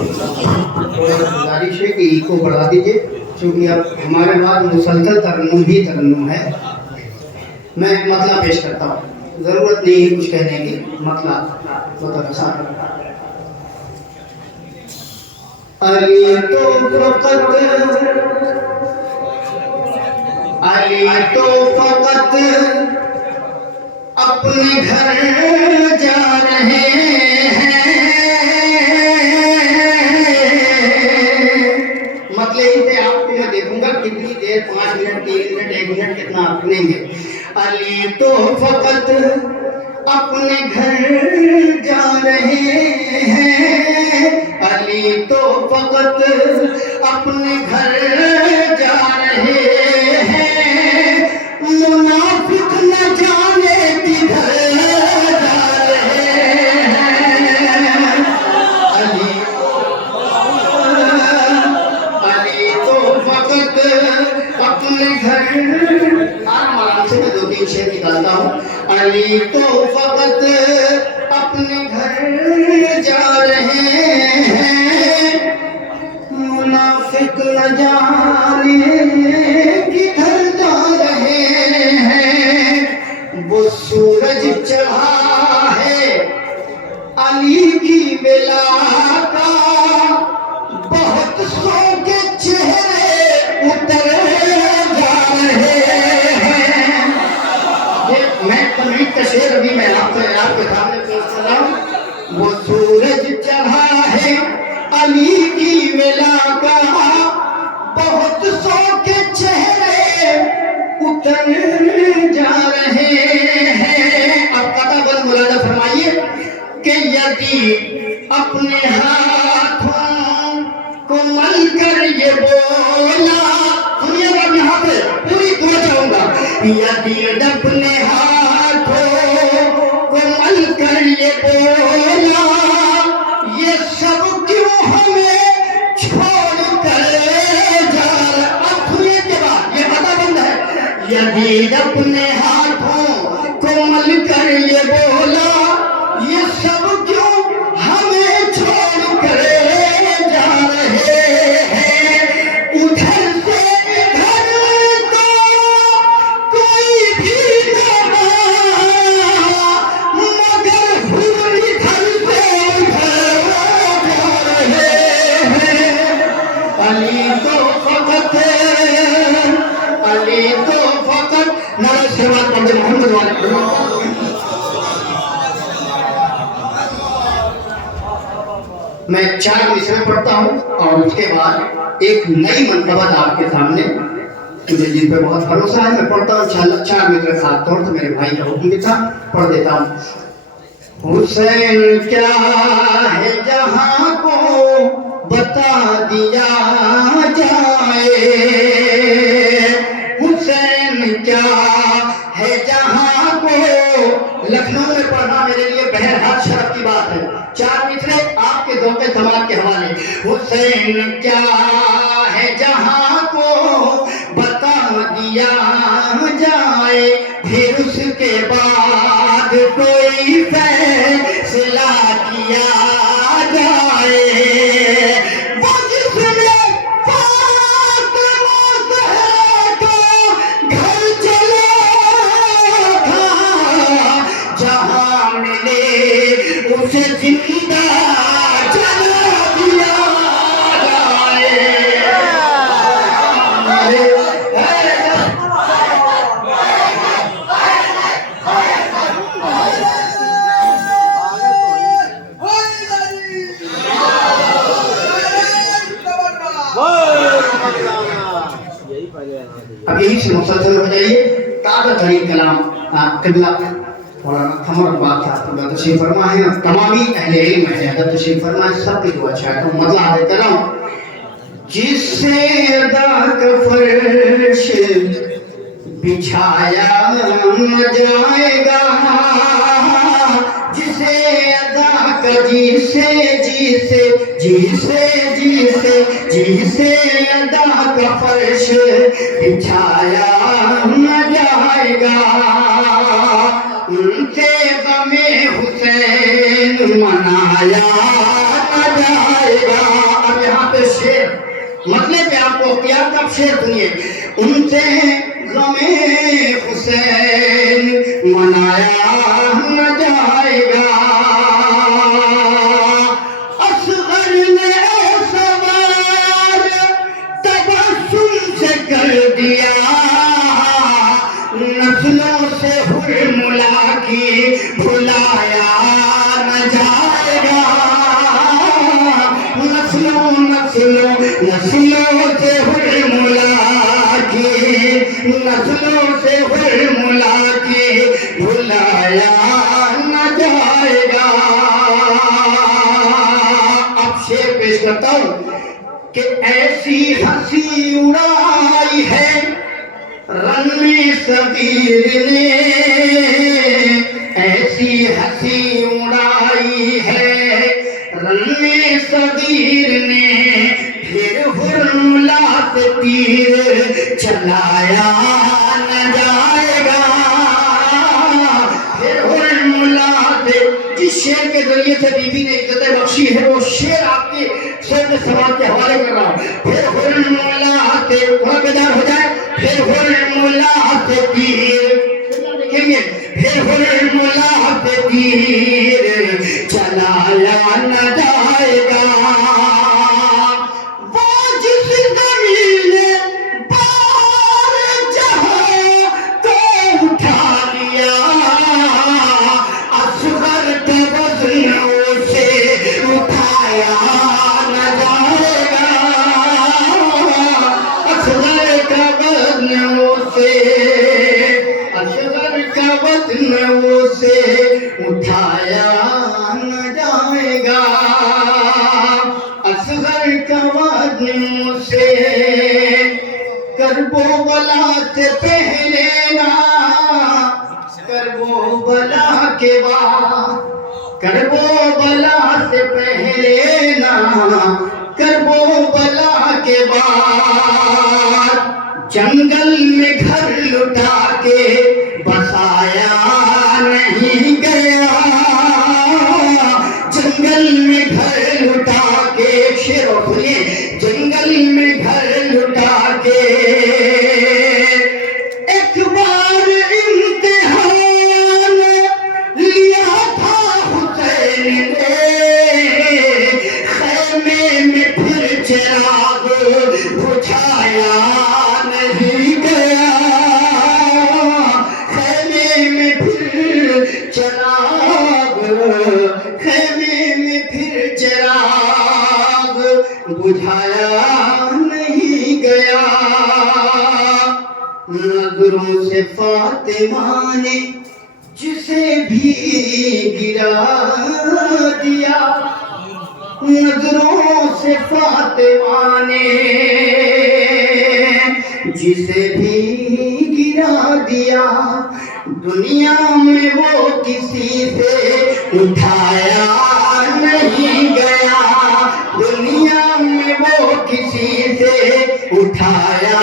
गुजारिश है कि को बढ़ा दीजिए, क्योंकि अब हमारे पास मुसलसल तरन्नुम ही तरन्नुम है। मैं मतला पेश करता हूँ, ज़रूरत नहीं है कुछ कहने की, मतला अली तो फकत अपने घर जा रहे हैं। मतलब इसे आपको मैं देखूंगा कितनी देर, 5 मिनट, 3 मिनट, 1 मिनट कितना आप सुनेंगे। अली तो फकत अपने घर जा रहे हैं, अली तो फकत अपने घर जा रहे हैं, मुनाफिक न जाने किधर जा रहे हैं। अली तो फकत अपने घर, आराम से मैं 2-3 शेर निकालता हूँ। अली तो फकत अपने घर जा रहे हैं, मुनाफिक न जाने किधर जा रहे हैं। वो सूरज चढ़ा है अली की बेला का, बहुत सौ के चेहरे उतर जा रहे हैं। मैं तमीज़ का शेर अभी मैं आपके सामने पेश कर रहा हूँ। वो सूरज चढ़ा है अली की बेला का, बहुत सौ के चेहरे उतर जा रहे हैं। अब कथा बल मुलाजा फरमाइए कि यदि अपने हाथों को मल कर ये बोला, सुनिएगा मैं यहाँ पे पूरी दुआ चाहूंगा। यदि अपने हाथों को मल कर ये बोला, ये सब क्यों हमें छोड़ कर जा रहा। अब सुनिए के बाद ये पता बंद है। यदि अपने हाथों को मल कर ये बोला, ये सब क्यों हमें छोड़ कर जा रहे हैं। उधर से इधर तो कोई भी न आया, मगर हुर इधर से उधर जा रहे हैं। अली तो फकत नारा शेरवाद पंडित मोहम्मद वाले। मैं 4 मिसरे पढ़ता हूँ और उसके बाद एक नई मंतबत आपके सामने, मुझे जिन पे बहुत भरोसा है, मैं पढ़ता हूँ इंशाअल्लाह। 4 मिसरे खास तौर से मेरे भाई का हुक्म भी था, पढ़ देता हूँ। हुसैन क्या है जहाँ को बता दिया जाए, हुसैन क्या है जहाँ को। लखनऊ में पढ़ना मेरे लिए बहरहाल शर्फ की बात है। 4 मिसरे आपके ज़ौक़ समात के हवाले। हुसैन क्या है जहाँ को बता दिया जाए, फिर उसके बाद कोई फैसला किया जाए। वो जिसने फातिमा ज़हरा का घर चला था, जहाँ मिले उसे जिंदा जला दिया जाए। अब यही से मुसलसल हो जाइए। ताज़ा तरीन कलाम क़िबला मौलाना कमर बात था तो तशरीफ़ फरमा है। तमामी अहले इल्म है, अगर तशरीफ़ फरमा है सबकी दुआ चाहता हूँ। मतलब आगे कर रहा हूँ। जिससे अदा का फर्श बिछाया न जाएगा, जिसे अदा का जिसे अदा का फर्श बिछाया न जाएगा, उनसे गमे हुसैन मनाया न जाएगा। साथ आप शेर सुनिए। उनसे गमे हुसैन मनाया न जाएगा, असगर ने सवार तबस्सुम से कर दिया, नस्लों से हुर्मुला की भुलाया न जाएगा, नस्लों नस्लों नस्लों से हुर्मुला की, नस्लों से हुर्मुला की भुलाया न जाएगा। अब शेर पेश करता हूँ कि ऐसी हंसी उड़ाई है रन्ने सगीर ने, ऐसी हंसी उड़ाई है रन्ने सगीर ने, फिर हुर्मुला से तीर चलाया न जाएगा, फिर हुर्मुला से। जिस शेर के जरिए से बीबी ने इज्जत बख्शी है वो शेर आपके शब्द समाज के हवाले कर रहा हूं। फिर हुर्मुला से थोड़ा बेदार हो जाए, फिर हुर्मुला से तीर देखेंगे, फिर हुर्मुला से तीर चलाया न जाएगा, वो जिस ज़मीन बार जहां को उठा लिया, असगर के वज़न उसे उठाया न जाएगा, असगर का वज़न उसे, असगर का वज़न उसे उठाया न जाएगा, असगर का वज़न उसे। करबो बला से पहले ना, करबो बला के बाद, करबो बला से पहले ना, करबो बला के बाद, जंगल में घर लुटा के बसाया नहीं गया, जंगल में घर लुटा के, शेर और सुनिए, जंगल में घर लुटा के, एक बार इम्तिहान लिया था हुसैन ने, खैमे में फिर चिराग बुझाया नहीं गया, खैमे में फिर चिराग, खैमे में फिर चिराग बुझाया नहीं गया, नजरों से फातिमा ने जिसे भी गिरा दिया, नजरों से फातिमा ने जिसे भी गिरा दिया, दुनिया में वो किसी से उठाया नहीं गया, दुनिया में वो किसी से उठाया।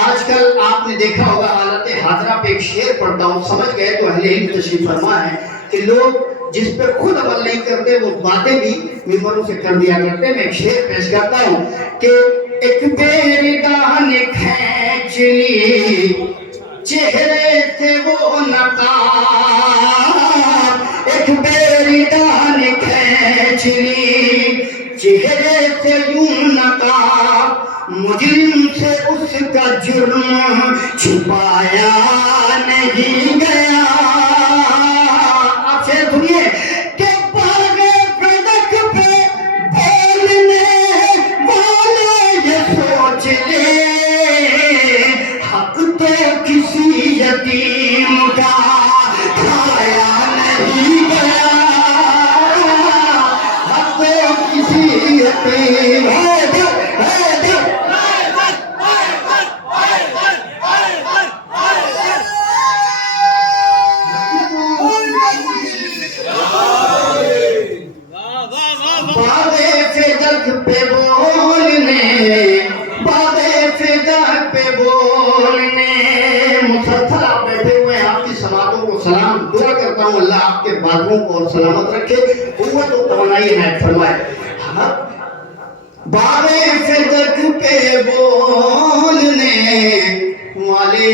आजकल आपने देखा होगा हालत हाजरा पे एक शेर पढ़ता हूँ, समझ गए तो अहले इल्म तशरीफ फरमा है कि लोग जिस पर खुद अमल नहीं करते वो बातें भी मिंबरों से कर दिया करते। मैं एक शेर पेश करता हूँ कि एक बेरदान खींच ली चेहरे से वो नकाब, एक बेरदान खींच ली चेहरे से यूं नकाब, मुजरिम से उसका जुर्म छुपाया नहीं गया। आपसे सुनिए कि बागे फदक पे बोलने वाले ये सोच ले, हक तो किसी यतीम का खाया नहीं गया, हक तो किसी यतीम पे बोलने, बाबे फिदक पे बोलने। मुसलसल आप बैठे हुए हैं, आपकी समातों को सलाम दुआ करता हूँ, अल्लाह आपके बातों को और सलामत रखे, कुव्वत और तवानाई इनायत फरमाए। बाबे फिदक पे बोल والے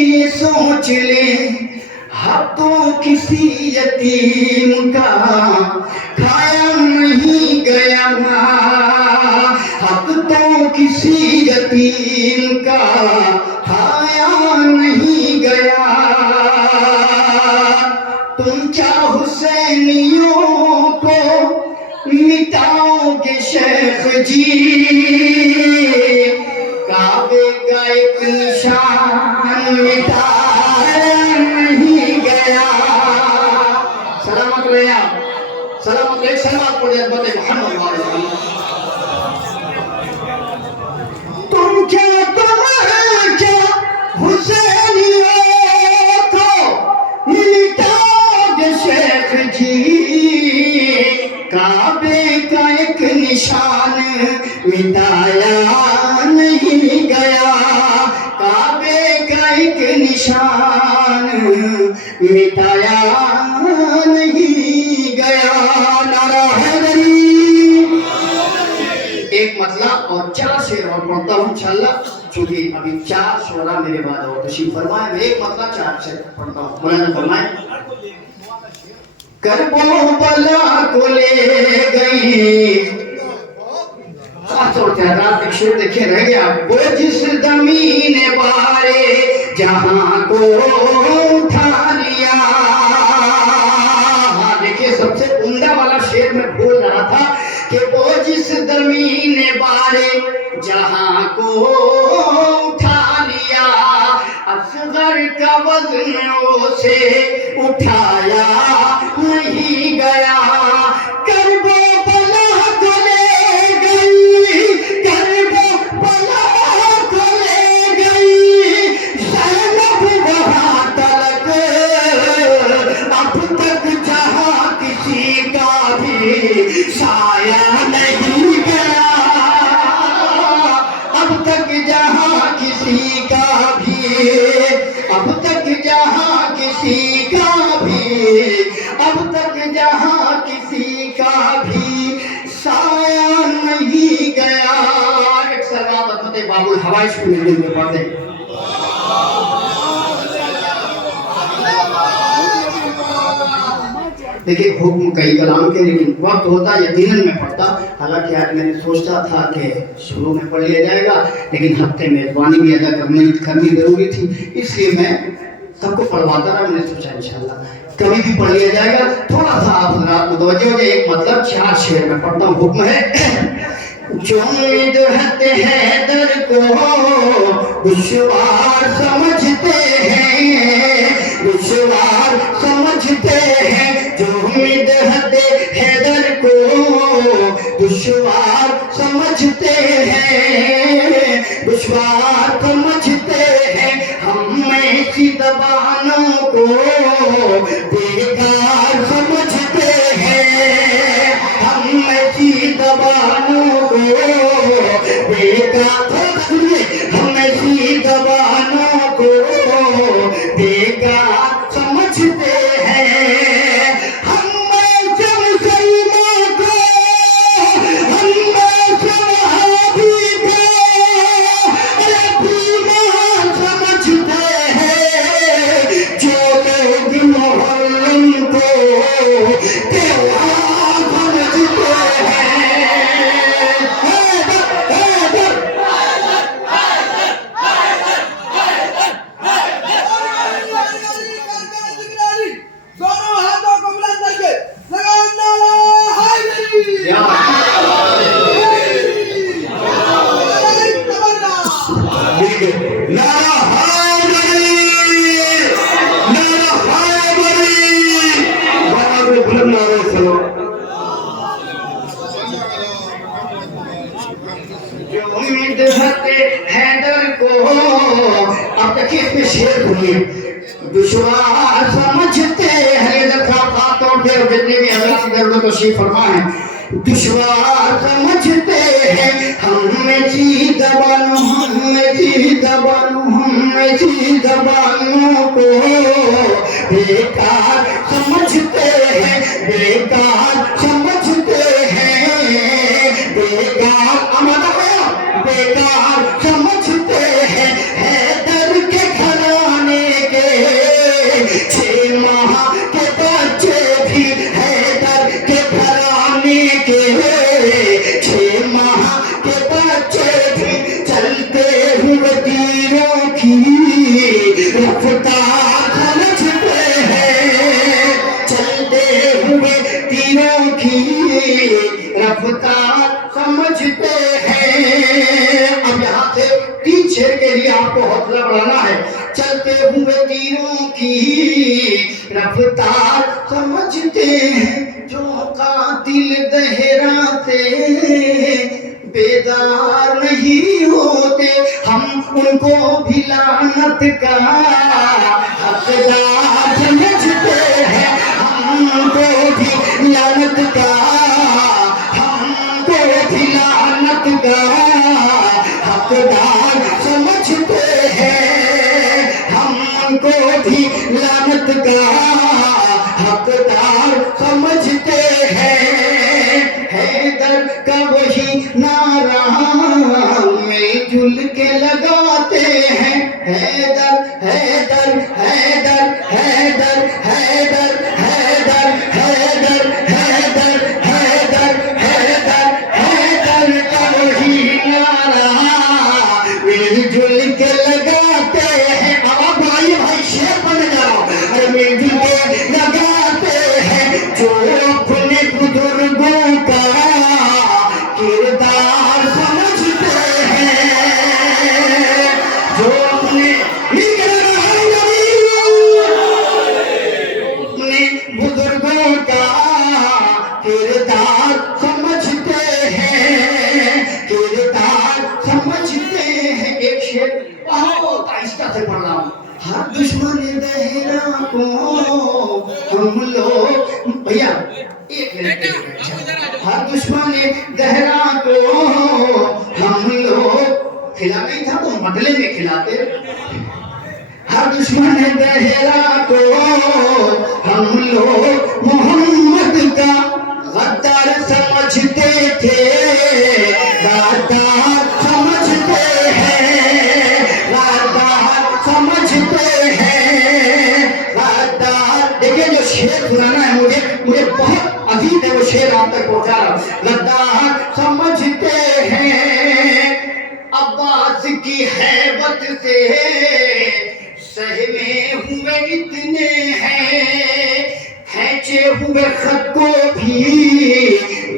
یہ سوچ لے حق تو کسی یتیم کا کھایا نہیں گیا، حق تو کسی یتیم کا کھایا نہیں گیا۔ تم کیا حسینیوں کو مٹاؤ گے شیخ جی، کعبے کا ایک نشان مٹایا نہیں گیا۔ سلامت رہے آپ، سلامت رہے، سلامت پڑھے عظمت محمد صلی اللہ علیہ وسلم۔ تم کیا حسینیوں کو مٹاؤ گے شیخ جی، کعبے کا ایک نشان مٹایا نہیں گیا، کعبے کا ایک نشان مٹایا نہیں گیا۔ نعرہ حیدری۔ ایک مطلع اور 4 شعر اور پڑھتا ہوں انشاءاللہ، چونکہ ابھی 4 شعراء میرے بعد اور تشریف فرمائے، میں ایک مطلع 4 شعر پڑھتا ہوں۔ مولانا فرمائے، کربلا کو لے گئی، خاص طور سے حضرات ایک شعر دیکھیں رہ گیا، وہ جس زمین بارے جہاں کو اٹھا لیا۔ ہاں دیکھیے سب سے عمدہ والا شعر میں بھول رہا تھا کہ وہ جس زمین بارے جہاں کو اٹھا لیا، اصغر کا وزن اسے اٹھایا نہیں گیا۔ کربلا کو لے گئی، کربلا کو لے گئی زینب وہاں تلک، اب تک جہاں کسی کا بھی سایہ نہیں گیا، اب تک جہاں کسی کا بھی، اب تک جہاں کسی کا بھی، اب تک جہاں کسی کا بھی سایہ نہیں گیا۔ ایک سلام عظمت باب الحوائش کو مل میں پڑھ دیں۔ دیکھیں حکم کئی کلام کے، لیکن وقت ہوتا یقیناً میں پڑھتا، حالانکہ آج میں نے سوچتا تھا کہ شروع میں پڑھ لیا جائے گا، لیکن ہفتے میں میزبانی بھی ادا کرنی ضروری تھی، اس لیے میں سب کو پڑھواتا رہا۔ میں نے سوچا انشاءاللہ کبھی بھی پڑھ لیا جائے گا۔ تھوڑا سا آپ حضرات متوجہ ہو جائے، ایک مطلب 4 شعر میں پڑھتا ہوں۔ حکم ہے، جو مدحت حیدر کو دشوار سمجھتے ہیں، دشوار سمجھتے ہیں، جو مدحت حیدر کو دشوار سمجھتے ہیں، دشوار سمجھتے ہیں، ہم ایسی زبانوں کو بیکار سمجھتے ہیں، ہم ایسی زبانوں کو بیکار، ہم ایسی زبانوں کو بیکار سمجھتے ہیں، ہم مسلمانوں کو، ہم صحابی کو بیمار سمجھتے ہیں، جو لوگ محرم کو تہوار سمجھتے ہیں۔ حیدر کو اب تک اس میں شعر ہوئی، دشوار سمجھتے ہیں، خاص طور پہ جتنے بھی حضرات ادھر ادھر تشریف فرما ہیں، دشوار سمجھتے ہیں، ہم ایسی زبانوں، ہم ایسی زبانوں، ہم ایسی زبانوں کو بیکار سمجھتے ہیں، بیکار سمجھتے ہیں، بیکار آمدہ بیکار سمجھتے 6 माह के बच्चे भी चलते हुए तीरों की रफ्तार समझते हैं, चलते हुए तीरों की रफ्तार समझते हैं। अब यहाँ से 3 शेर के लिए आपको हौसला बढ़ाना है। चलते हुए तीरों की रफ्तार समझते हैं, जो कातिल दहराते बेदार नहीं होते, हम उनको भी लानत का हकदार समझते हैं, हमको भी लानत का, हमको भी लानत का हकदार समझते हैं, हमको भी लानत का हकदार समझते हैं। हैदर का वही नारा मिलजुल के लगाते हैं, हैदर हैदर हैदर हैदर हैदर हैदर हैदर हैदर हैदर हैदर हैदर का वही नारा मिलजुल के लगाते हैं। अब भाई शेर बन जाओ, अरे मिलजुल के लगाते हैं, जो अपने बुजुर्गों का किरदार समझते हैं, जो अपने बुजुर्गों का किरदार समझते हैं, किरदार समझते हैं। एक शेर बहुत आहिस्ता से पढ़ रहा हूँ। हर दुश्मन दहरा को हम लोग, भैया एक मिनट, हर दुश्मन दहरा को हम लोग खिला नहीं था तो बदले में खिलाते। हर दुश्मन दहरा को हम लोग मोहम्मद का गद्दार समझते थे, गद्दार समझते हैं, गद्दार समझते हैं, गद्दार। देखिए जो शेर सुनाना है मुझे बहुत अजीब है, वो शेर आप तक पहुंचा रहा हूं। गद्दार समझते हैं, अब्बास की हैबत से सहमे हुए इतने हैं, खींचे हुए खत को भी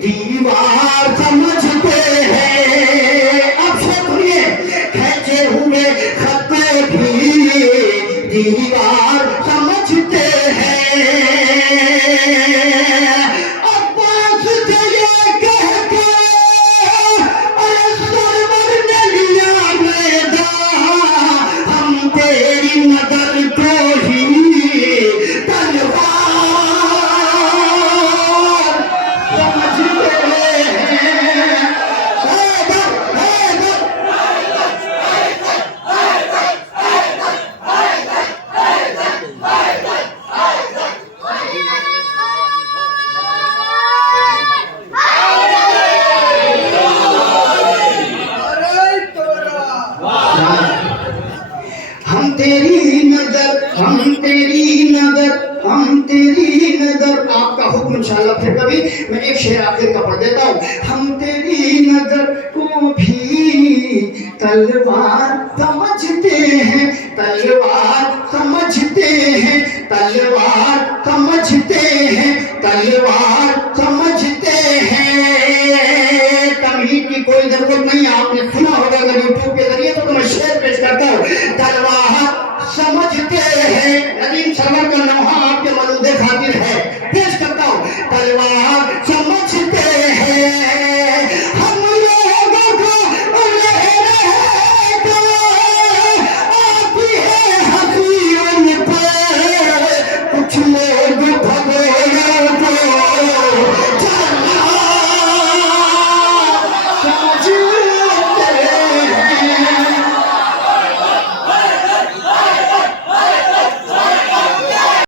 दीवार समझते हैं। अब सुनिए, खींचे हुए खत को भी दीवार समझते हैं। अब्बास से ये कह के अरे सरवर ने लिया मैदान, हम तेरी नजर को ही तलवार समझते हैं। हम तेरी नजर, हम तेरी नजर, हम तेरी नजर। आपका हुक्म इंशाअल्लाह फिर कभी मैं एक शेर आखिर का पढ़ देता हूँ। हम तेरी नजर को भी तलवार समझते हैं, तलवार समझते हैं, तलवार समझते हैं, तलवार समझते हैं। तमहीद की कोई जरूरत नहीं, आपने सुना होगा अगर यूट्यूब के जरिए तो मैं शेर पेश करता हूँ। तलवार समझते हैं, नदीम सरवर का लम्हा आपके मलूदे खातिर है, पेश करता हूँ। तलवार